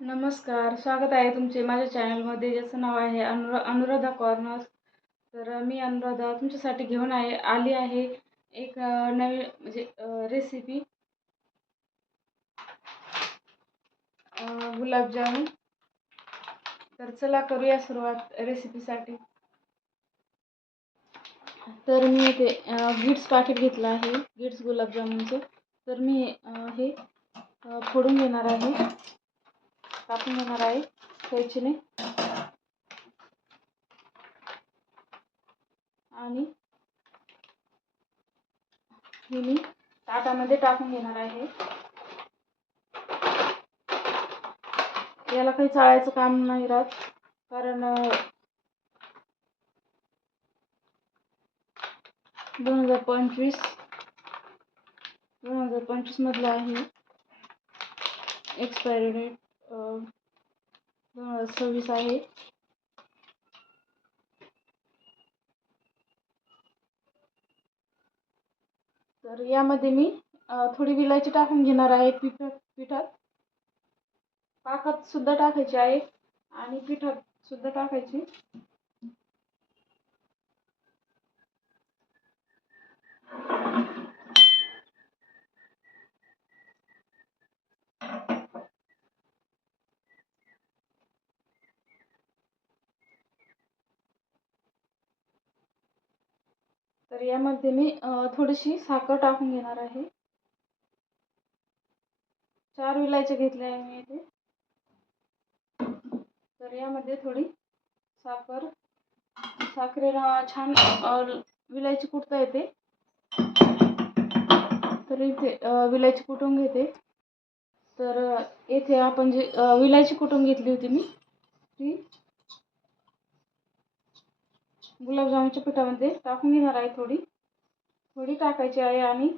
नमस्कार, स्वागत आहे तुमचे माझ्या चॅनलमध्ये, ज्याचं नाव आहे अनुराधा कॉर्नर्स. तर मी अनुराधा तुमच्यासाठी घेऊन आली आहे एक नवीन म्हणजे रेसिपी, गुलाबजामुन. तर चला करूया सुरुवात रेसिपीसाठी. तर मी इथे गिट्स पाकिट घेतलं आहे, गिट्स गुलाबजामुनचं. तर मी हे फोडून घेणार आहे, कापून घेणार आहे कैचीने आणि हे मी ताटामध्ये टाकून घेणार आहे. याला काही चाळायचं काम नाही राहत, कारण 2025 मधलं आहे. एक्सपायरी डेट 2026 आहे. तर यामध्ये मी थोडी विलायची टाकून घेणार आहे. पिठात पाकात सुद्धा टाकायची आहे आणि पिठात सुद्धा टाकायची. तर यामध्ये मी थोडीशी साखर टाकून घेणार आहे. 4 विलायच्या घेतल्या आहे मी इथे. तर यामध्ये थोडी साखरेला छान विलायची कुटता येते. तर इथे विलायची कुटून घेते. तर येथे आपण जी विलायची कुटून घेतली होती मी, ती गुलाबजामुनच्या पिठामध्ये टाकून घेणार आहे. थोडी टाकायची आहे आणि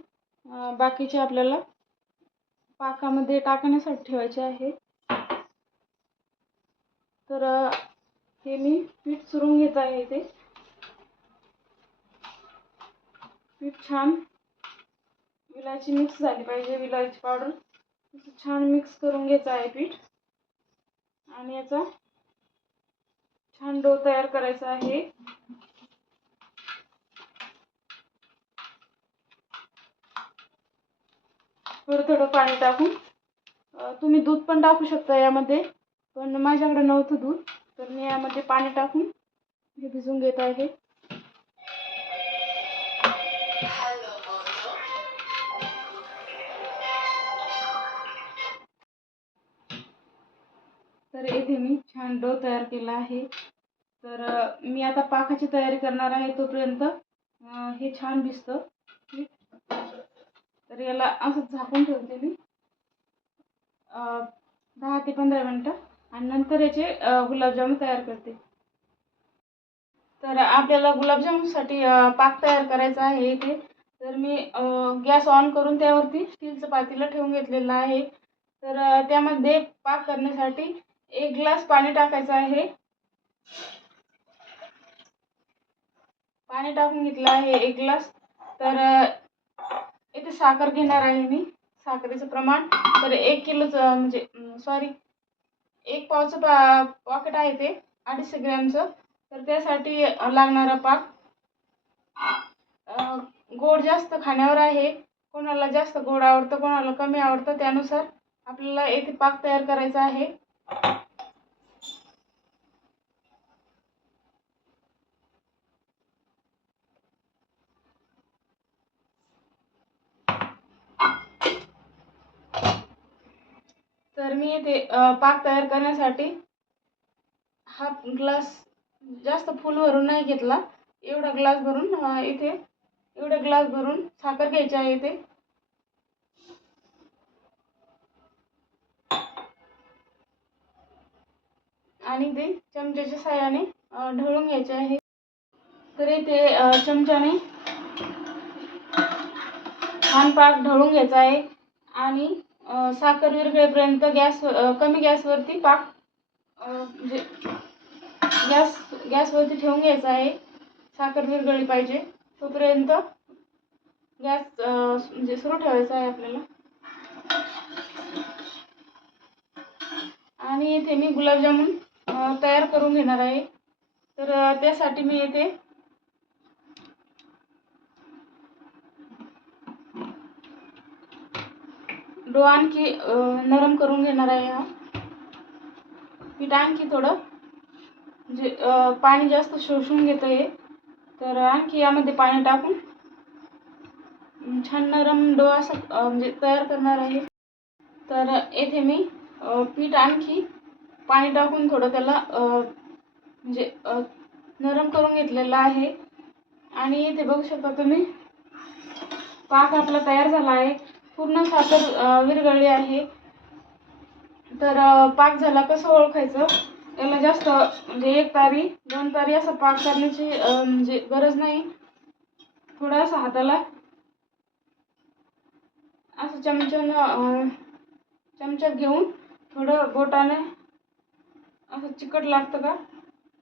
बाकीचे आपल्याला पाकामध्ये टाकण्यासाठी ठेवायचे आहे. तर हे मी पीठ चुरून घेत आहे. इथे पीठ छान विलायची मिक्स झाली पाहिजे, विलायची पावडर छान मिक्स करून घ्यायचं आहे पीठ. आणि याचा छान डो तयार करायचा आहे. थोडं पाणी टाकून, तुम्ही दूध पण टाकू शकता यामध्ये, पण माझ्याकडे नव्हतं दूध, तर मी यामध्ये पाणी टाकून हे भिजवून घेत आहे. तर येथे मी छान डो तयार केला आहे. तर मी आता पाकाची तयारी करणार आहे. तोपर्यंत हे छान भिजतं. तर याला असं झाकून ठेवते मी 10 ते 15 मिनिटं आणि नंतर याचे गुलाबजामुन तयार करते. तर आपल्याला गुलाबजामुनसाठी पाक तयार करायचा आहे इथे. तर मी गॅस ऑन करून त्यावरती स्टीलचं पातेलं ठेवून घेतलेलं आहे. तर त्यामध्ये पाक करण्यासाठी 1 ग्लास पाणी टाकायचं आहे. पाणी टाकून घेतलं आहे 1 ग्लास. तर इथे साखर घेणार आहे मी. साखरेचं प्रमाण तर 1 किलोचं म्हणजे सॉरी 1 पावचं पॉकेट आहे ते 250 ग्रॅमचं. तर त्यासाठी लागणारा पाक गोड जास्त खाण्यावर आहे. कोणाला जास्त गोड आवडतं, कोणाला कमी आवडतं, त्यानुसार आपल्याला येथे पाक तयार करायचा आहे. तर मी येथे पाक तयार करण्यासाठी हाफ ग्लास, जास्त फुल भरून नाही घेतला, एवढा ग्लास भरून इथे एवढा ग्लास भरून साखर घ्यायची आहे इथे. आणि ते चमच्याच्या साहाय्याने ढवळून घ्यायचे आहे. तर इथे चमच्याने छान पाक ढवळून घ्यायचा आहे आणि साखर विरघळेपर्यंत कमी गॅसवरती पाक म्हणजे गॅसवरती ठेवून घ्यायचा आहे. साखर विरघळली पाहिजे तोपर्यंत गॅस म्हणजे सुरू ठेवायचा आहे आपल्याला. आणि इथे मी गुलाबजामुन तयार करून घेणार आहे. तर त्यासाठी मी इथे डो आणखी नरम करून घेणार आहे. हा पीठ आणखी थोडं म्हणजे पाणी जास्त शोषून घेतं आहे. तर आणखी यामध्ये पाणी टाकून छान नरम डो असा म्हणजे तयार करणार आहे. तर येथे मी पीठ आणखी पाणी टाकून थोडं त्याला म्हणजे नरम करून घेतलेलं आहे. आणि इथे बघू शकता तुम्ही पाक आपला तयार झाला आहे. पूर्ण साखर विरघळली आहे. तर पाक झाला कसं ओळखायचं, याला जास्त म्हणजे 1 तारी 2 तारी असं पाक करण्याची म्हणजे गरज नाही. थोडासा हाताला असं चमच्यात घेऊन थोडं बोटाने असं चिकट लागतं का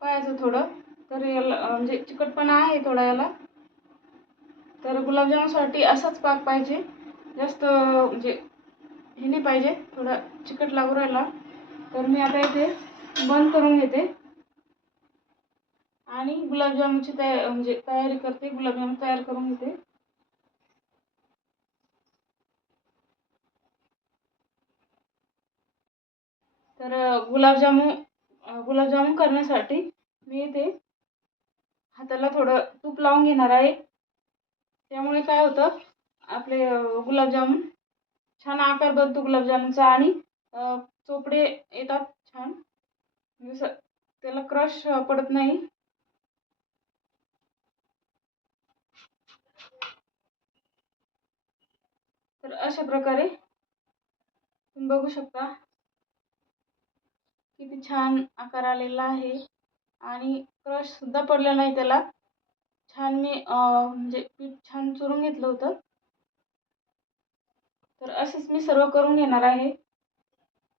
पाहायचं थोडं. तर याला म्हणजे चिकटपणा आहे थोडा याला. तर गुलाबजामुनसाठी असाच पाक पाहिजे, जास्त म्हणजे हे नाही पाहिजे, थोडा चिकट लागू राहिला. तर मी आता इथे बंद करून घेते आणि गुलाबजामुनची म्हणजे तयारी करते. गुलाबजामुन तयार करून घेते. तर गुलाबजामुन करण्यासाठी मी इथे हाताला थोडं तूप लावून घेणार आहे. त्यामुळे काय होतं, आपले गुलाबजामुन छान आकार बनतो गुलाबजामुनचा आणि चोपडे येतात छान, जसं त्याला क्रश पडत नाही. तर अशा प्रकारे तुम्ही बघू शकता किती छान आकार आलेला आहे आणि क्रश सुद्धा पडला नाही त्याला. छान मी म्हणजे पीठ छान चुरून घेतलं होतं. तर असेच मी सर्व करून घेणार आहे.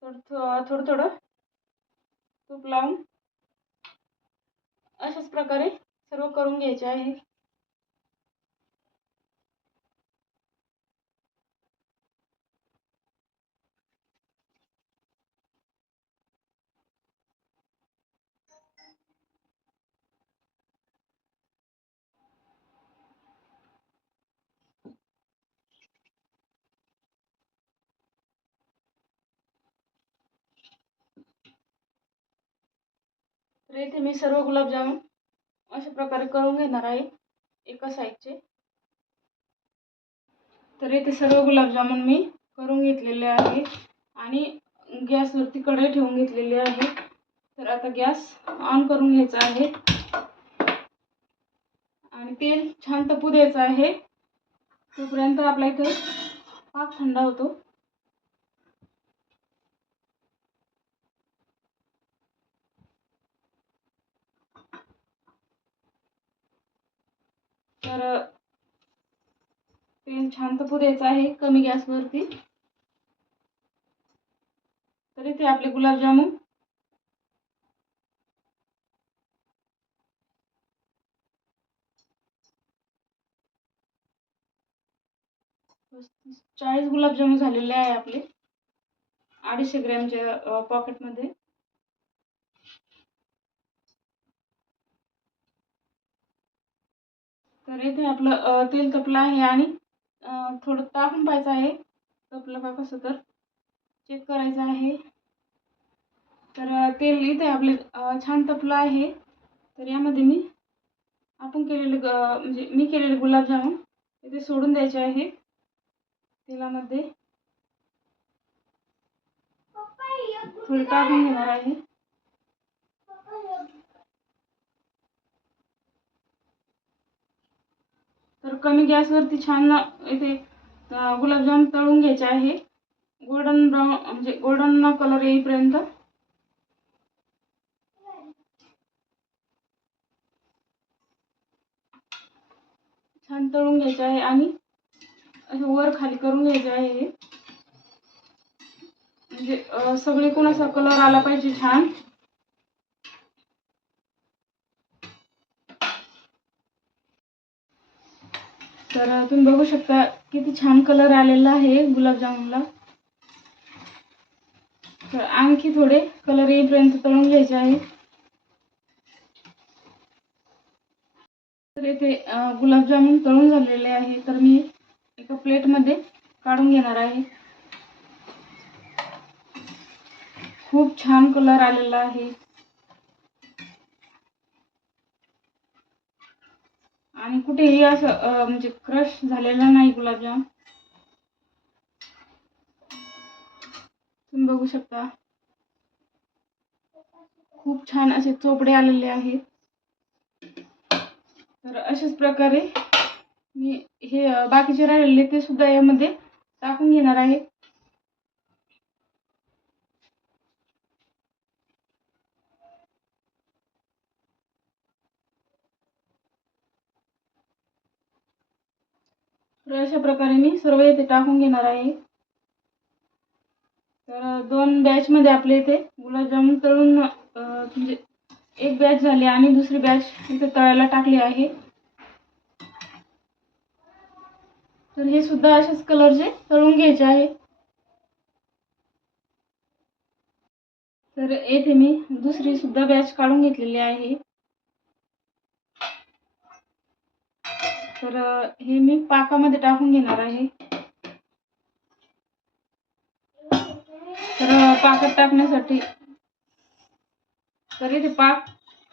तर थोडं थोडं तूप लावून अशाच प्रकारे सर्व करून घ्यायचे आहे. तर इथे मी सर्व गुलाबजामुन अशा प्रकारे करून घेणार आहे एका साईडचे. तर इथे सर्व गुलाबजामुन मी करून घेतलेले आहे आणि गॅसवरती कढई ठेवून घेतलेली आहे. तर आता गॅस ऑन करून घ्यायचा आहे आणि तेल छान तपू द्यायचं आहे. तोपर्यंत आपला इथे पाक थंड होतो. तर तेल छान तपू द्यायचं आहे कमी गॅसवरती. तर इथे आपले गुलाबजामुन पस्तीस 40 गुलाबजामुन झालेले आहे आपले 250 ग्रॅमच्या पॉकेटमध्ये. तर इथे आपलं तेल तपलं आहे आणि थोडं टाकून पाहायचं आहे तपलं का कसं, तर चेक करायचं आहे. तर तेल इथे आपले छान तपलं आहे. तर यामध्ये मी आपण केलेले म्हणजे मी केलेले गुलाबजामुन इथे सोडून द्यायचे आहे तेलामध्ये. थोडं टाकून घेणार आहे. तर कमी गॅसवरती छान इथे गुलाबजामुन तळून घ्यायचे आहे गोल्डन ब्राऊन म्हणजे गोल्डन कलर येईपर्यंत. छान तळून घ्यायचे आहे आणि वर खाली करून घ्यायचे आहे. म्हणजे सगळीकडून असा कलर आला पाहिजे छान. तर तुम्ही बघू शकता किती छान कलर आलेला आहे गुलाबजामुनला. तर आणखी थोडे कलर येईपर्यंत तळून घ्यायचे आहे. तर इथे गुलाबजामुन तळून झालेले आहे. तर मी एका प्लेटमध्ये काढून घेणार आहे. खूप छान कलर आलेला आहे आणि कुठेही असं म्हणजे क्रश झालेला नाही गुलाबजाम. तुम्ही बघू शकता खूप छान असे चोपडे आलेले आहेत. तर अशाच प्रकारे मी हे बाकीचे राहिलेले ते सुद्धा यामध्ये टाकून घेणार आहे. तर अशा प्रकारे मी सर्व इथे टाकून घेणार आहे. तर 2 बॅचमध्ये आपले इथे गुलाबजामुन तळून म्हणजे एक बॅच झाली आणि दुसरी बॅच इथे तळायला टाकली आहे. तर हे सुद्धा अशाच कलरचे तळून घ्यायचे आहे. तर येथे मी दुसरी सुद्धा बॅच काढून घेतलेली आहे. तर हे मी पाकामध्ये टाकून घेणार आहे. तर पाकात टाकण्यासाठी तर इथे पाक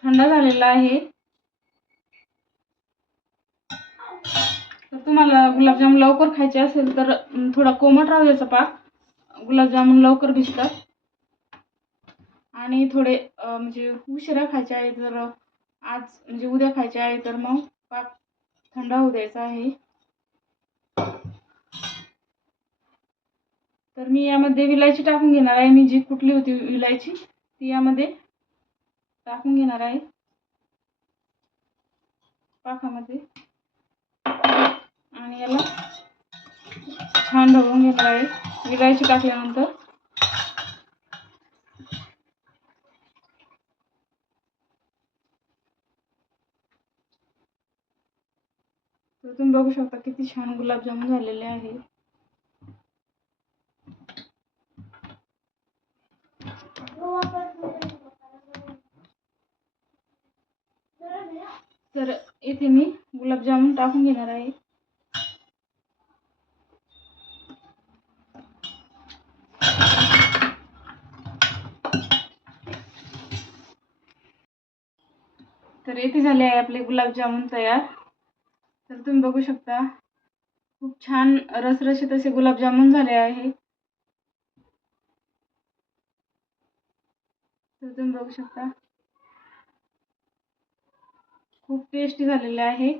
थंड झालेला आहे. तर तुम्हाला गुलाबजामुन लवकर खायचे असेल तर थोडा कोमट राहू द्यायचा पाक. गुलाबजामुन लवकर भिजतात. आणि थोडे म्हणजे उशिरा खायचे आहे तर आज म्हणजे उद्या खायचे आहे तर मग पाक थंड होऊ द्यायचा आहे. तर मी यामध्ये विलायची टाकून घेणार आहे. मी जी कुटली होती विलायची ती यामध्ये टाकून घेणार आहे पाकामध्ये आणि याला छान ढवळून घेणार आहे विलायची टाकल्यानंतर. तर तुम्ही बघू शकता किती छान गुलाबजामुन झालेले आहे. तर इथे मी गुलाबजामुन टाकून घेणार आहे. तर इथे झाले आहे आपले गुलाबजामुन तयार. तर तुम्ही बघू शकता खूप छान रसरशीत असे गुलाबजामुन झाले आहे. तर तुम्ही बघू शकता खूप टेस्टी झालेले आहे.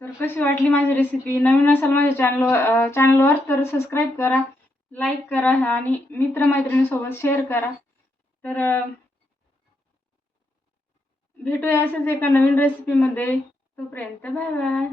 तर कशी वाटली माझी रेसिपी? नवीन असाल माझ्या चॅनलवर तर सबस्क्राईब करा, लाईक करा आणि मित्रमैत्रिणींसोबत शेअर करा. तर भेटूया अशाच एका नवीन रेसिपीमध्ये. तोपर्यंत बाय बाय.